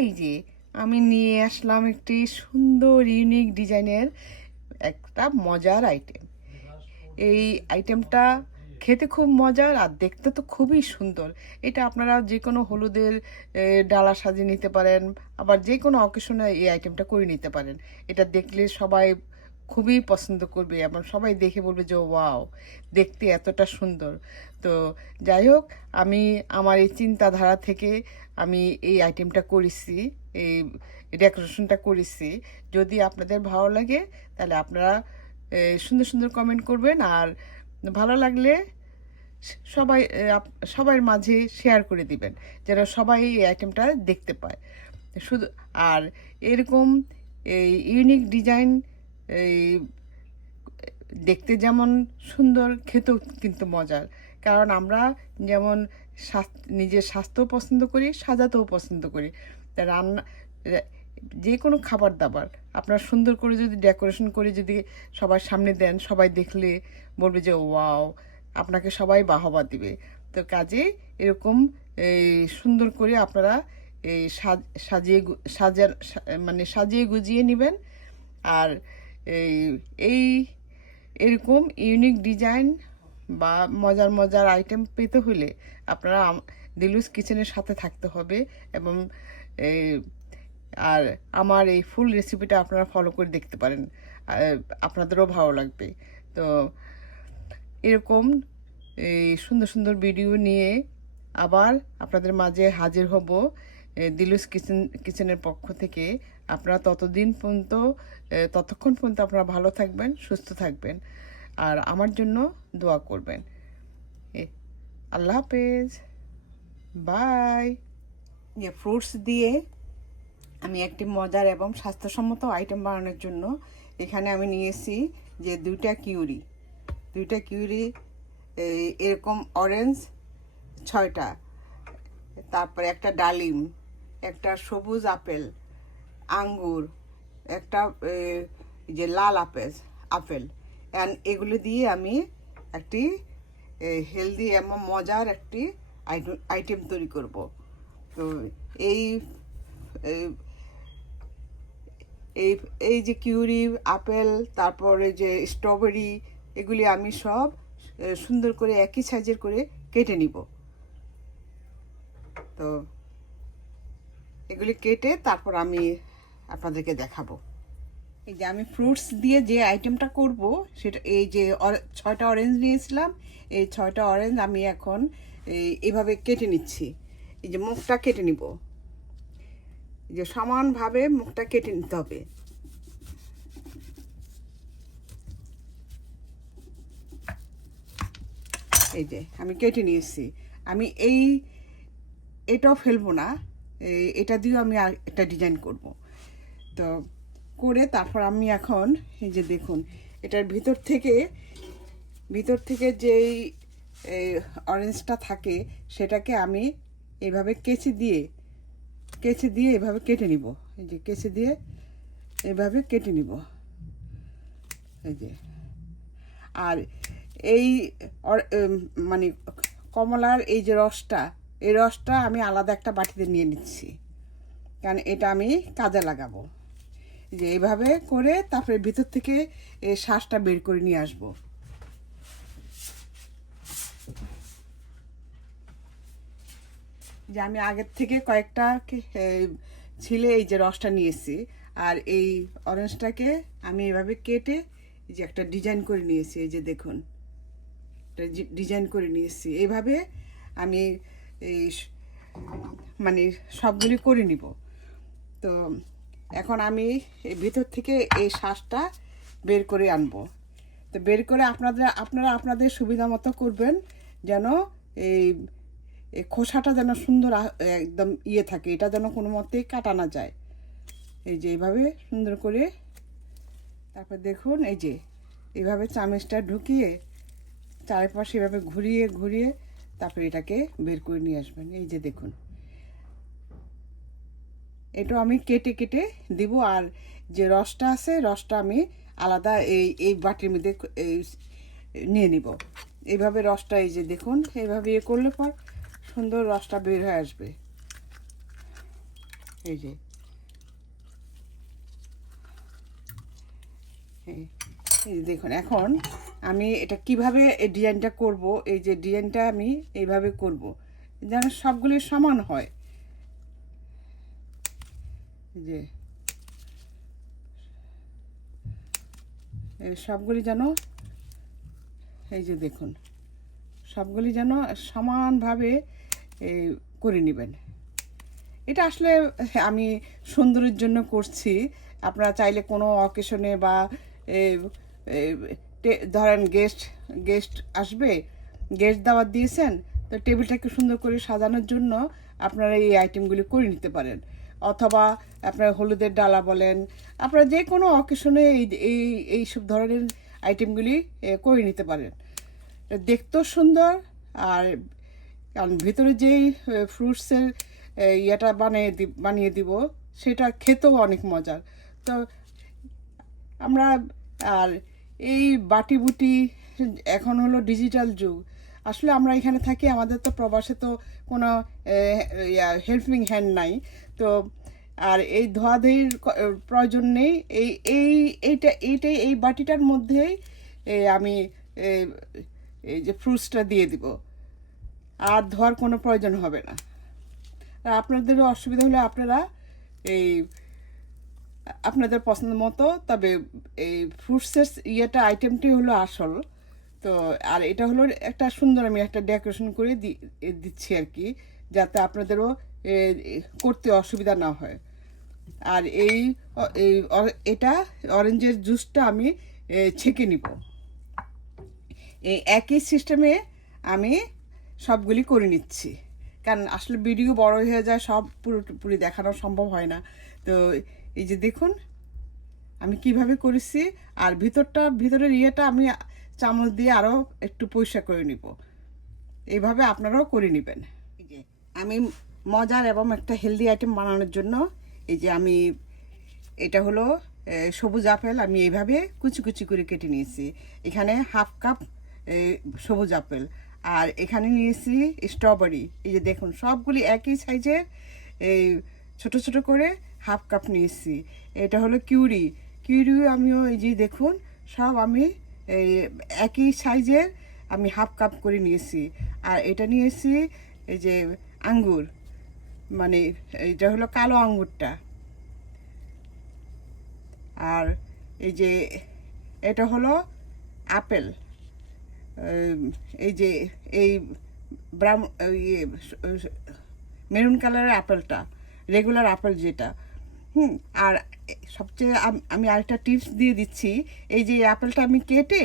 এই যে আমি নিয়ে আসলাম একটি সুন্দর ইউনিক ডিজাইনের একটা মজার আইটেম। এই আইটেমটা খেতে খুব মজার আর দেখতে তো খুবই সুন্দর। এটা আপনারা যে কোনো হলুদের ডালা সাজিয়ে নিতে পারেন, আবার যে কোনো অকেশনে এই আইটেমটা করে নিতে পারেন। এটা দেখলে সবাই খুবই পছন্দ করবে এবং সবাই দেখে বলবে যে ওয়াও, দেখতে এতটা সুন্দর। তো যাই হোক, আমি আমার এই চিন্তাধারা থেকে আমি এই আইটেমটা করেছি, এই ডেকোরেশনটা করেছি। যদি আপনাদের ভালো লাগে তাহলে আপনারা সুন্দর সুন্দর কমেন্ট করবেন, আর ভালো লাগলে সবার মাঝে শেয়ার করে দিবেন, যেন সবাই এই আইটেমটা দেখতে পায়। শুধু আর এরকম এই ইউনিক ডিজাইন এই দেখতে যেমন সুন্দর, খেতেও কিন্তু মজার। কারণ আমরা যেমন নিজের স্বাস্থ্য পছন্দ করি, সাজাতেও পছন্দ করি। তা রান্না যে কোনো খাবার দাবার আপনার সুন্দর করে যদি ডেকোরেশন করে যদি সবার সামনে দেন, সবাই দেখলে বলবে যে ওয়াও, আপনাকে সবাই বাহবা দিবে। তো কাজে এরকম এই সুন্দর করে আপনারা এই সাজিয়ে গুজিয়ে নেবেন। আর এই এই এরকম ইউনিক ডিজাইন বা মজার মজার আইটেম পেতে হলে আপনারা দিলুস কিচেনের সাথে থাকতে হবে। এবং আর আমার এই ফুল রেসিপিটা আপনারা ফলো করে দেখতে পারেন, আপনাদেরও ভালো লাগবে। তো এরকম এই সুন্দর সুন্দর ভিডিও নিয়ে আবার আপনাদের মাঝে হাজির হব দিলুস কিচেনের পক্ষ থেকে। আপনারা ততক্ষণ পর্যন্ত আপনারা ভালো থাকবেন, সুস্থ থাকবেন, আর আমার জন্য দোয়া করবেন। আল্লাহ হাফেজ, বাই। ফ্রুটস দিয়ে আমি একটি মজার এবং স্বাস্থ্যসম্মত আইটেম বানানোর জন্য এখানে আমি নিয়েছি যে দুইটা কিউরি এরকম অরেঞ্জ 6টা, তারপরে একটা ডালিম, একটা সবুজ আপেল, আঙ্গুর, একটা যে লাল আপেল এগুলো দিয়ে আমি একটি হেলদি এবং মজার একটি আইটেম তৈরি করব। তো এই এই এই যে কিউরি, আপেল, তারপরে যে স্ট্রবেরি, এগুলি আমি সব সুন্দর করে একই সাইজের করে কেটে নিব। তো এগুলি কেটে তারপর আমি আপনাদেরকে দেখাবো। এই যে আমি ফ্রুটস দিয়ে যে আইটেমটা করব সেটা, এই যে 6টা অরেঞ্জ নিয়েছিলাম, এই 6টা অরেঞ্জ আমি এখন এইভাবে কেটে নিচ্ছি। এই যে মুখটা কেটে নিব, এই যে সমানভাবে মুখটা কেটে নিতে হবে। এই যে আমি কেটে নিয়েছি। আমি এটাও ফেলবো না, এটা দিয়েও আমি আর একটা ডিজাইন করব। তো করে তারপর আমি এখন এই যে দেখুন, এটার ভিতর থেকে যেই অরেঞ্জটা থাকে সেটাকে আমি এইভাবে কেচি দিয়ে এভাবে কেটে নিব। এই যে কেচি দিয়ে এভাবে কেটে নিব। এই যে আর এই মানে কমলার এই যে এই রসটা আমি আলাদা একটা বাটিতে নিয়ে নিচ্ছি, কারণ এটা আমি কাজে লাগাবো। যে এইভাবে করে তারপরে ভিতর থেকে এই শ্বাসটা বের করে নিয়ে আসবো। যে আমি আগের থেকে কয়েকটা ছিলে এই যে রসটা নিয়েছি, আর এই অরেঞ্জটাকে আমি এভাবে কেটে এই যে একটা ডিজাইন করে নিয়েছি। এই যে দেখুন, ডিজাইন করে নিয়েছি। এইভাবে আমি এই মানে সবগুলি করে নিব। তো এখন আমি এই ভিতর থেকে এই শ্বাসটা বের করে আনবো। তো বের করে আপনারা আপনাদের সুবিধা মতো করবেন, যেন এই খোসাটা যেন সুন্দর একদম থাকে, এটা যেন কোনো মতেই কাটা না যায়। এই যে এইভাবে সুন্দর করে তারপর দেখুন, এই যে এইভাবে চামচটা ঢুকিয়ে চারপাশে এভাবে ঘুরিয়ে তারপরে এটাকে বের করে নিয়ে আসবেন। এই যে দেখুন, এটা আমি কেটে দিব। আর যে রসটা আছে, রসটা আমি আলাদা এই বাটির মধ্যে নিয়ে নিব। এইভাবে রসটা এই যে দেখুন, এইভাবে করলে পর সুন্দর রসটা বের হয়ে আসবে। এই যে এই দেখুন, এখন আমি এটা কিভাবে এই ডিজাইনটা করব, এই যে ডিজাইনটা আমি এইভাবে করব যেন সবগুলি সমান হয়। যে সবগুলি যেন, এই যে দেখুন, সবগুলি যেন সমানভাবে করে নেবেন। এটা আসলে আমি সুন্দরের জন্য করছি। আপনারা চাইলে কোনো অকেশনে বা ধরেন গেস্ট আসবে, গেস্ট দাওয়াত দিয়েছেন, তো টেবিলটাকে সুন্দর করে সাজানোর জন্য আপনারা এই আইটেমগুলি করে নিতে পারেন। অথবা আপনার হলুদের ডালা বলেন, আপনারা যে কোনো অকেশনে এইসব ধরনের আইটেমগুলি করে নিতে পারেন। দেখতেও সুন্দর, আর কারণ ভিতরে যেই ফ্রুটসের ইয়েটা বানিয়ে দিব সেটা খেতেও অনেক মজার। তো আমরা, আর এই বাটি বুটি এখন হলো ডিজিটাল যুগ। আসলে আমরা এখানে থাকি, আমাদের তো প্রবাসে তো কোনো হেল্পিং হ্যান্ড নাই। তো আর এই ধোয়াধুয়ির প্রয়োজন নেই। এইটাই এই বাটিটার মধ্যেই আমি এই যে ফ্রুটসটা দিয়ে দিব, আর ধোয়ার কোনো প্রয়োজন হবে না। আপনাদেরও অসুবিধা হলে আপনারা এই আপনাদের পছন্দ মতো, তবে এই ফ্রুটসের আইটেমটি হলো আসল। তো আর এটা হলো একটা সুন্দর, আমি একটা ডেকোরেশন করে দিচ্ছি আর কি, যাতে আপনাদেরও করতে অসুবিধা না হয়। আর এটা অরেঞ্জের জুসটা আমি ছেঁকে নিব। এই একই সিস্টেমে আমি সবগুলি করে নিচ্ছি, কারণ আসলে ভিডিও বড় হয়ে যায়, সব পুরোপুরি দেখানো সম্ভব হয় না। তো এই যে দেখুন আমি কিভাবে করেছি, আর ভিতরের আমি চামচ দিয়ে আরও একটু পরিষ্কার করে নিব। এইভাবে আপনারাও করে নেবেন। এই যে আমি মজার এবং একটা হেলদি আইটেম বানানোর জন্য, এই যে আমি এটা হলো সবুজ আপেল, আমি এইভাবে কুচি কুচি করে কেটে নিয়েছি। এখানে হাফ কাপ সবুজ আপেল, আর এখানে নিয়েছি স্ট্রবেরি। এই যে দেখুন সবগুলি একই সাইজের, এই ছোট ছোট করে হাফ কাপ নিয়েছি। এটা হলো কিউরি আমিও এই যে দেখুন সব আমি এই একই সাইজের আমি হাফ কাপ করে নিয়েছি। আর এটা নিয়েছি এই যে আঙ্গুর, মানে এটা হলো কালো আঙ্গুরটা। আর এই যে এটা হলো আপেল, এই যে এই ব্রাউন মেরুন কালারের আপেলটা, রেগুলার আপেল যেটা। আর সবচেয়ে আমি আরেকটা টিপস দিয়ে দিচ্ছি, এই যে আপেলটা আমি কেটে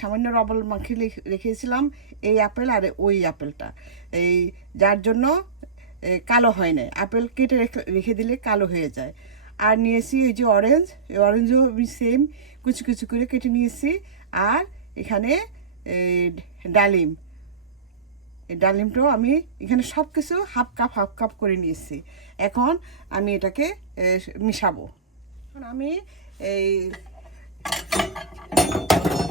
সামান্য লবণ মাখিয়ে রেখেছিলাম, এই আপেল আর ওই আপেলটা, এই যার জন্য কালো হয় না, আপেল কেটে রেখে দিলে কালো হয়ে যায়। আর নিয়েছি এই যে অরেঞ্জও আমি সেম কুচি কুচি করে কেটে নিয়েছি। আর এখানে ডালিমটাও আমি এখানে সব কিছু হাফ কাপ করে নিয়েছি। এখন আমি এটাকে মিশাবো। এখন আমি এই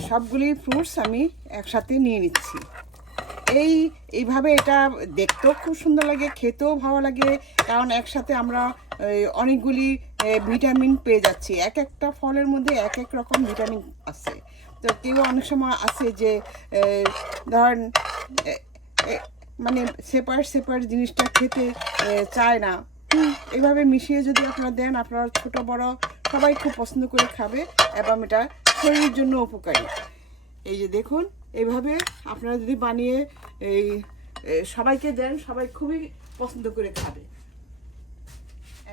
সবগুলি ফ্রুটস আমি একসাথে নিয়ে নিচ্ছি। এইভাবে এটা দেখতেও খুব সুন্দর লাগে, খেতেও ভালো লাগে, কারণ একসাথে আমরা অনেকগুলি ভিটামিন পেয়ে যাচ্ছি। এক একটা ফলের মধ্যে এক এক রকম ভিটামিন আছে। তো কেউ অনেক সময় আছে যে ধরেন মানে সেপারেট জিনিসটা খেতে চায় না। এইভাবে মিশিয়ে যদি আপনারা দেন, আপনারা ছোট বড় সবাই খুব পছন্দ করে খাবে, এবং এটা শরীরের জন্য উপকারী। এই যে দেখুন এইভাবে আপনারা যদি বানিয়ে এই সবাইকে দেন, সবাই খুবই পছন্দ করে খাবে।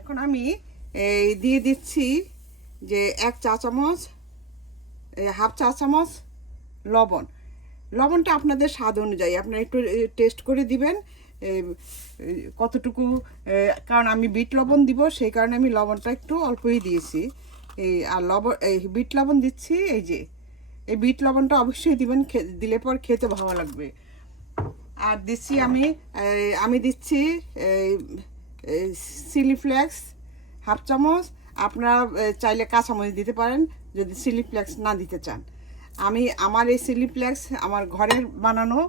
এখন আমি দিয়ে দিচ্ছি যে হাফ চা চামচ লবণটা আপনাদের স্বাদ অনুযায়ী আপনারা একটু টেস্ট করে দিবেন কতটুকু, কারণ আমি বিট লবণ দিব, সেই কারণে আমি লবণটা একটু অল্পই দিয়েছি। আর বিট লবণ দিচ্ছি, এই যে এই বিট লবণটা অবশ্যই দিবেন, দিলে পর খেতে ভালো লাগবে। আর দিচ্ছি আমি দিচ্ছি চিলি ফ্লেক্স হাফ চামচ। আপনারা চাইলে কাঁচামরিচ দিতে পারেন যদি চিলি ফ্লেক্স না দিতে চান। আমার এই চিলি ফ্লেক্স আমার ঘরের বানানো,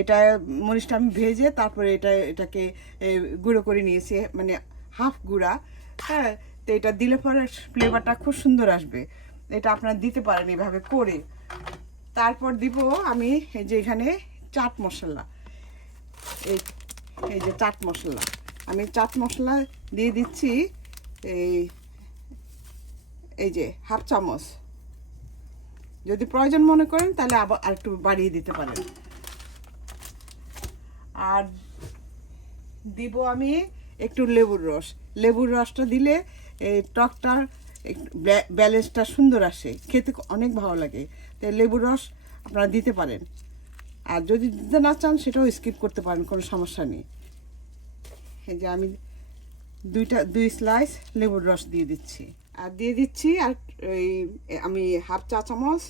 এটা মরিচটা আমি ভেজে তারপরে এটাকে গুঁড়ো করে নিয়েছি, মানে হাফ গুঁড়া, হ্যাঁ। তো এটা দিলে পরে ফ্লেভারটা খুব সুন্দর আসবে। এটা আপনারা দিতে পারেন এভাবে করে। তারপর দিব আমি এই যে এখানে চাট মশলা, এই এই যে চাট মশলা, আমি চাট মশলা দিয়ে দিচ্ছি এই এই যে হাফ চামচ। যদি প্রয়োজন মনে করেন তাহলে আবার আরেকটু বাড়িয়ে দিতে পারেন। আর দিব আমি একটু লেবুর রস। লেবুর রসটা দিলে এই টকটার ব্যালেন্সটা সুন্দর আসে, খেতে অনেক ভালো লাগে। তো লেবুর রস আপনারা দিতে পারেন। আর যদি দিতে না চান সেটাও স্কিপ করতে পারেন, কোনো সমস্যা নেই। এই যে আমি দুই স্লাইস লেবুর রস দিয়ে দিচ্ছি। আর দিয়ে দিচ্ছি আর এই আমি হাফ চা চামচ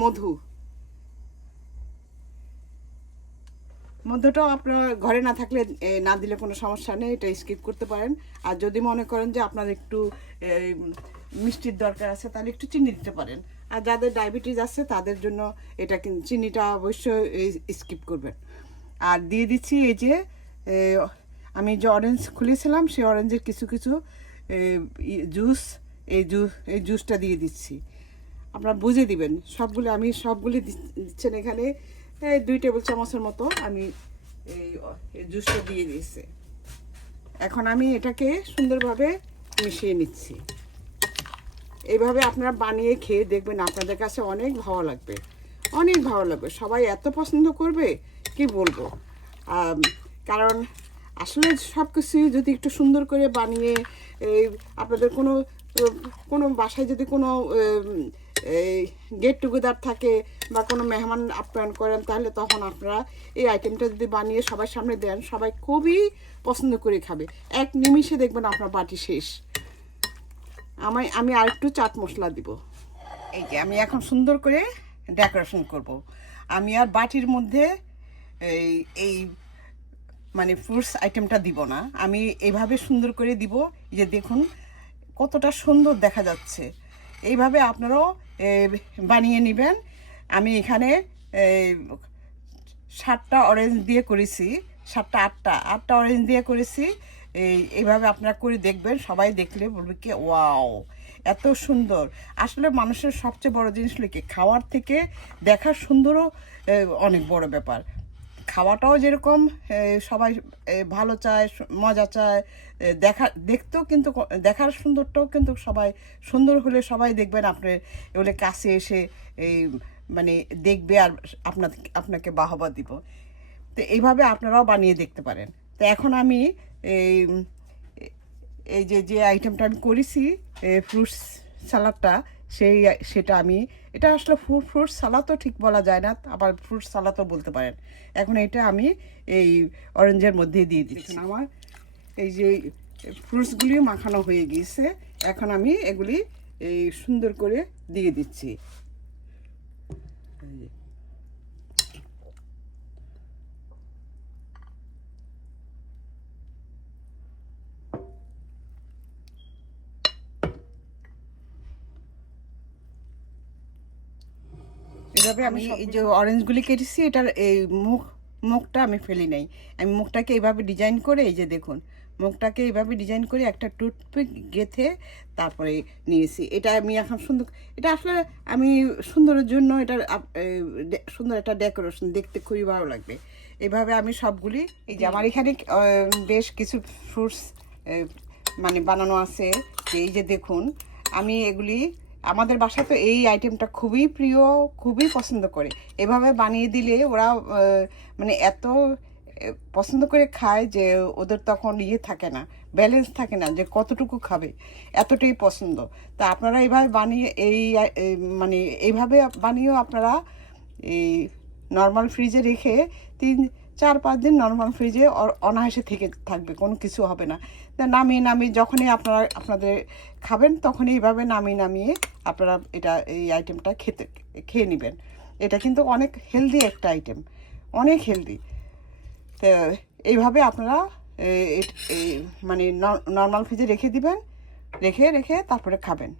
মধু। মধুটাও আপনার ঘরে না থাকলে না দিলে কোনো সমস্যা নেই, এটা স্কিপ করতে পারেন। আর যদি মনে করেন যে আপনার একটু মিষ্টির দরকার আছে তাহলে একটু চিনি দিতে পারেন। আর যাদের ডায়াবেটিস আছে তাদের জন্য এটা কিন্তু চিনিটা অবশ্যই স্কিপ করবেন। আর দিয়ে দিচ্ছি এই যে আমি যে অরেঞ্জ খুলেছিলাম সেই অরেঞ্জের কিছু কিছু জুস, এই জুসটা দিয়ে দিচ্ছি। আপনারা বুঝে দিবেন সবগুলো, আমি সবগুলি দিচ্ছেন এখানে 2 টেবিল চামচের মতো আমি এই জুসটা দিয়ে দিয়েছি। এখন আমি এটাকে সুন্দরভাবে মিশিয়ে নিচ্ছি। এইভাবে আপনারা বানিয়ে খেয়ে দেখবেন, আপনাদের কাছে অনেক ভালো লাগবে, অনেক ভালো লাগবে। সবাই এত পছন্দ করবে কি বলবো। কারণ আসলে সব কিছুই যদি একটু সুন্দর করে বানিয়ে আপনাদের কোনো বাসায় যদি কোনো গেট টুগেদার থাকে বা কোনো মেহমান আপ্যায়ন করেন, তাহলে তখন আপনারা এই আইটেমটা যদি বানিয়ে সবার সামনে দেন, সবাই খুবই পছন্দ করে খাবে। এক নিমিষে দেখবেন আপনার বাটি শেষ। আমি আরেকটু চাট মশলা দিব। এই যে আমি এখন সুন্দর করে ডেকোরেশন করব। আমি আর বাটির মধ্যে এই মানে ফ্রুটস আইটেমটা দিব না, আমি এইভাবে সুন্দর করে দিব। যে দেখুন কতটা সুন্দর দেখা যাচ্ছে। এইভাবে আপনারাও বানিয়ে নেবেন। আমি এখানে 7টা অরেঞ্জ দিয়ে করেছি, 7টা 8টা অরেঞ্জ দিয়ে করেছি। এইভাবে আপনারা করে দেখবেন, সবাই দেখলে বলবে কি ওয়াও এত সুন্দর। আসলে মানুষের সবচেয়ে বড় জিনিস হলো কি, খাওয়ার থেকে দেখার সুন্দরও অনেক বড় ব্যাপার। খাওয়াটাও যেরকম সবাই ভালো চায়, মজা চায়, দেখতেও কিন্তু দেখার সুন্দরটাও কিন্তু সবাই সুন্দর হলে সবাই দেখবেন আপনি এগুলো কাছে এসে মানে দেখবে আর আপনাকে বাহবা দিব। তো এইভাবে আপনারাও বানিয়ে দেখতে পারেন। তো এখন আমি এই যে আইটেমটা আমি করেছি ফ্রুটস সালাডটা, সেটা আমি, এটা আসলে ফ্রুট সালাদও ঠিক বলা যায় না, আবার ফ্রুট সালাদও বলতে পারেন। এখন এটা আমি এই অরেঞ্জের মধ্যে দিয়ে দিচ্ছি। আমার এই যে ফ্রুটসগুলি মাখানো হয়ে গিয়েছে, এখন আমি এগুলি এই সুন্দর করে দিয়ে দিচ্ছি। এভাবে আমি এই যে অরেঞ্জগুলি কেটেছি, এটার এই মুখটা আমি ফেলি নাই। আমি মুখটাকে এইভাবে ডিজাইন করে, এই যে দেখুন মুখটাকে এইভাবে ডিজাইন করে একটা টুথপিক গেঁথে তারপরে নিয়েছি। এটা আমি এখন সুন্দর, এটা আসলে আমি সুন্দরের জন্য, এটা সুন্দর একটা ডেকোরেশন, দেখতে খুবই ভালো লাগবে। এইভাবে আমি সবগুলি, এই যে আমার এখানে বেশ কিছু ফ্রুটস মানে বানানো আছে। এই যে দেখুন আমি এগুলি, আমাদের বাসায় তো এই আইটেমটা খুবই প্রিয়, খুবই পছন্দ করে। এভাবে বানিয়ে দিলে ওরা মানে এত পছন্দ করে খায় যে ওদের তখন থাকে না, ব্যালেন্স থাকে না যে কতটুকু খাবে, এতটাই পছন্দ। তা আপনারা এইভাবে বানিয়ে মানে এইভাবে বানিয়েও আপনারা এই নর্মাল ফ্রিজে রেখে 3-4-5 দিন নর্মাল ফ্রিজে অনায়াসে থেকে থাকবে, কোনো কিছু হবে না। তা নামিয়ে যখনই আপনাদের খাবেন তখনই এইভাবে নামিয়ে আপনারা এই আইটেমটা খেয়ে নেবেন। এটা কিন্তু অনেক হেলদি একটা আইটেম, অনেক হেলদি। তো এইভাবে আপনারা মানে নর্মাল ফ্রিজে রেখে দিবেন, রেখে তারপরে খাবেন।